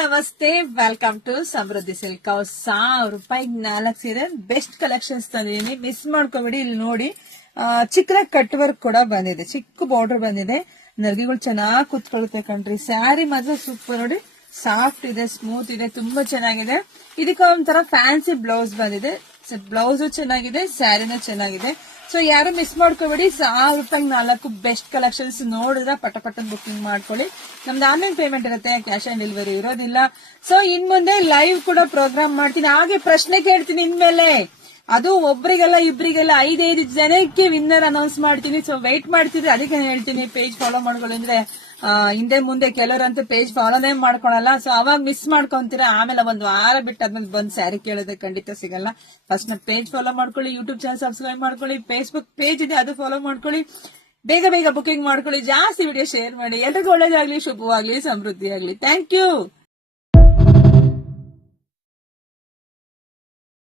ನಮಸ್ತೆ, welcome to Samruddhi silk house. 1000 ರೂಪಾಯಿಗೆ 4 ಸೀರೆ ಬೆಸ್ಟ್ ಕಲೆಕ್ಷನ್ಸ್ ತಂದಿದ್ದೀನಿ, ಮಿಸ್ ಮಾಡ್ಕೋಬೇಡಿ. ಇಲ್ಲಿ ನೋಡಿ, ಚಿಕ್ಕ ಕಟ್ ವರ್ಕ್ ಕೂಡ ಬಂದಿದೆ, ಚಿಕ್ಕ ಬಾರ್ಡರ್ ಬಂದಿದೆ, ನರ್ಗಿಗಳು ಚೆನ್ನಾಗಿ ಕುತ್ಕೊಳ್ಳುತ್ತೆ ಕಣ್ರಿ. ಸ್ಯಾರಿ ಮಾತ್ರ ಸೂಪರ್ ನೋಡಿ, ಸಾಫ್ಟ್ ಇದೆ, ಸ್ಮೂತ್ ಇದೆ, ತುಂಬಾ ಚೆನ್ನಾಗಿದೆ. ಇದಕ್ಕೆ ಒಂಥರ ಫ್ಯಾನ್ಸಿ ಬ್ಲೌಸ್ ಬಂದಿದೆ, ಬ್ಲೌಸ್ ಚೆನ್ನಾಗಿದೆ, ಸ್ಯಾರಿನೂ ಚೆನ್ನಾಗಿದೆ. ಸೊ ಯಾರು ಮಿಸ್ ಮಾಡ್ಕೋಬೇಡಿ. 1000 ರೂಪಾಯಿಗೆ 4 ಬೆಸ್ಟ್ ಕಲೆಕ್ಷನ್ಸ್ ನೋಡಿದ್ರೆ ಪಟ ಬುಕಿಂಗ್ ಮಾಡ್ಕೊಳ್ಳಿ. ನಮ್ದು ಆನ್ಲೈನ್ ಪೇಮೆಂಟ್ ಇರುತ್ತೆ, ಕ್ಯಾಶ್ ಆನ್ ಡೆಲಿವರಿ ಇರೋದಿಲ್ಲ. ಸೊ ಇನ್ ಮುಂದೆ ಲೈವ್ ಕೂಡ ಪ್ರೋಗ್ರಾಮ್ ಮಾಡ್ತೀನಿ, ಹಾಗೆ ಪ್ರಶ್ನೆ ಕೇಳ್ತೀನಿ ಇನ್ಮೇಲೆ. ಅದು ಒಬ್ರಿಗೆಲ್ಲ ಇಬ್ರಿಗೆಲ್ಲ 5 ಜನಕ್ಕೆ ವಿನ್ನರ್ ಅನೌನ್ಸ್ ಮಾಡ್ತೀನಿ. ಸೊ ವೆಯ್ಟ್ ಮಾಡ್ತಿದ್ರೆ ಅದಕ್ಕೆ ಹೇಳ್ತೀನಿ, ಪೇಜ್ ಫಾಲೋ ಮಾಡ್ಕೊಳ್ಳಿ. ಅಂದ್ರೆ ಹಿಂದೆ ಮುಂದೆ ಕೆಲವರಂತೂ ಪೇಜ್ ಫಾಲೋನೇ ಮಾಡ್ಕೊಳಲ್ಲ. ಸೊ ಅವಾಗ ಮಿಸ್ ಮಾಡ್ಕೊಂತೀರಾ, ಆಮೇಲೆ ಒಂದು ವಾರ ಬಿಟ್ಟಾದ್ಮೇಲೆ ಬಂದ್ ಸ್ಯಾರಿ ಕೇಳೋದೇ ಖಂಡಿತ ಸಿಗಲ್ಲ. ಫಸ್ಟ್ ಪೇಜ್ ಫಾಲೋ ಮಾಡ್ಕೊಳ್ಳಿ, ಯೂಟ್ಯೂಬ್ ಚಾನಲ್ ಸಬ್ಸ್ಕ್ರೈಬ್ ಮಾಡ್ಕೊಳ್ಳಿ, ಫೇಸ್ಬುಕ್ ಪೇಜ್ ಇದೆ ಅದು ಫಾಲೋ ಮಾಡ್ಕೊಳ್ಳಿ, ಬೇಗ ಬುಕಿಂಗ್ ಮಾಡ್ಕೊಳ್ಳಿ, ಜಾಸ್ತಿ ವಿಡಿಯೋ ಶೇರ್ ಮಾಡಿ. ಎಲ್ರಿಗೂ ಒಳ್ಳೇದಾಗ್ಲಿ, ಶುಭವಾಗ್ಲಿ, ಸಮೃದ್ಧಿ ಆಗ್ಲಿ. Thank you.